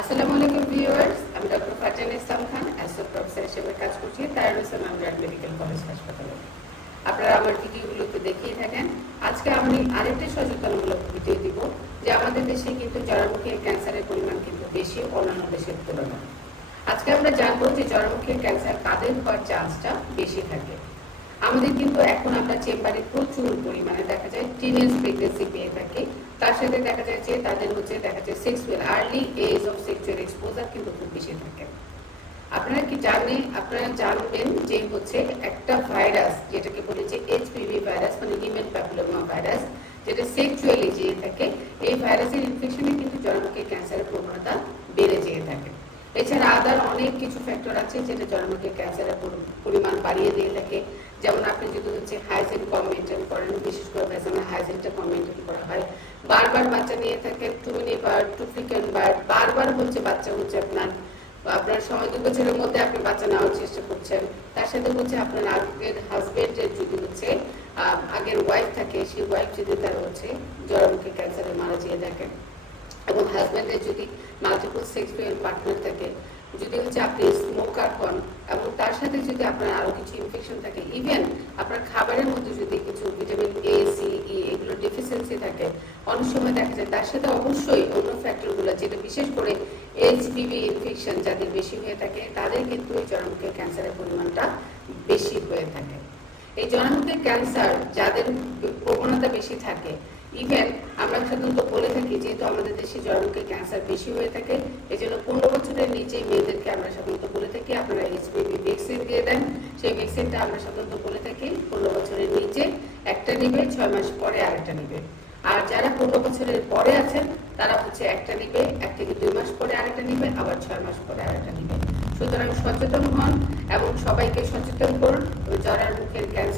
আসসালামু আলাইকুম ভিউয়ার্স, আমি doctor Farzana Islam Khan, associate professor হিসেবে কাজ করছি তাইরুসেন আন্ডারগ্রাড মেডিকেল কলেজ হাসপাতালে। আপনারা আমার ভিডিওগুলোতে দেখিয়ে থাকেন। আজকে আমি আরেকটি সচেতনমূলক ভিডিও দিব যে আমাদের দেশে কিন্তু জরামুখী ক্যান্সারের পরিমাণ কিন্তু বেশি অন্যান্য দেশের তুলনায়। আজকে আমরা জানবো যে জরামুখী ক্যান্সার কাদের হওয়ার চান্সটা বেশি থাকে। আমাদের কিন্তু এখন আমরা চেম্বারে প্রচুর পরিমাণে দেখা যায় টিনেজ প্রেগন্যান্সি পেয়ে থাকি। তার সাথে দেখা যায় যে তাদের দেখা যায় sexual early age of sexual exposure কিন্তু খুব বেশি থাকে। আপনারা জানবেন যে একটা ভাইরাস যেটাকে বলে যে এইচপিভি ভাইরাস মানে হিউম্যান প্যাপিলোমা ভাইরাস, যেটা সেক্সুয়ালি যেয়ে থাকে, এই ভাইরাসের ইনফেকশনে কিন্তু জরামুখী ক্যান্সারের প্রবণতা বেড়ে যেয়ে থাকে। এছাড়া আদার অনেক কিছু ফ্যাক্টর আছে যেটা জরামুখী ক্যান্সারের পরিমাণ বাড়িয়ে দিয়ে থাকে। যেমন আপনি যদি হাইজিন কম মেনটেন করেন, বিশেষ করে ভ্যাজাইনাল হাইজিনটা কম মেনটেন করা হয়, বারবার বাচ্চা নিয়ে থাকেন, too many birth, too frequent birth, বারবার বাচ্চা আপনার সময় 2 বছরের মধ্যে আপনি বাচ্চা নেওয়ার চেষ্টা করছেন, তার সাথে আপনার আগের হাজবেন্ডের যদি আগের ওয়াইফ থাকে, সেই ওয়াইফ যদি তার জরামুখী ক্যান্সারে মারা যেয়ে দেখেন, এবং হাজবেন্ডের যদি মাল্টিপল সেক্সুয়াল পার্টনার থাকে, যদি আপনি স্মোকার হন, এবং তার সাথে যদি আপনার আরো কিছু ইনফেকশন থাকে, ইভেন আপনার খাবারের মধ্যে যদি কিছু ভিটামিন এ, সি, ই এগুলো ডেফিসিয়েন্সি থাকে, অনেক সময় দেখা যায় তার সাথে অবশ্যই অন্য ফ্যাক্টরগুলো, যেটা বিশেষ করে এইচপিভি ইনফেকশন যাদের বেশি হয়ে থাকে, তাদের কিন্তু এই জরামুখী ক্যান্সারের পরিমাণটা বেশি হয়ে থাকে। এই জরামুখী ক্যান্সার যাদের প্রবণতা বেশি থাকে, ইভেন আমরা সাধারণত বলে থাকি যেহেতু আমাদের দেশে জরামুখী ক্যান্সার বেশি হয়ে থাকে, এই জন্য 15 বছরের নিচে মেয়েদেরকে আমরা সাধারণত বলে থাকি আপনারা এইচপিভি ভ্যাকসিন দিয়ে দেন। সেই ভ্যাকসিনটা আমরা সাধারণত বলে থাকি 15 বছরের নিচে একটা নিবে, 6 মাস পরে আরেকটা নিবে। আর যারা 15 বছরের পরে আছেন তারা একটা নিবে, 1 থেকে 2 মাস পরে আরেকটা নিবে, আবার 6 মাস পরে আরেকটা নিবে। সুতরাং সচেতন হন এবং সবাইকে সচেতন করুন জরামুখী ক্যান্সার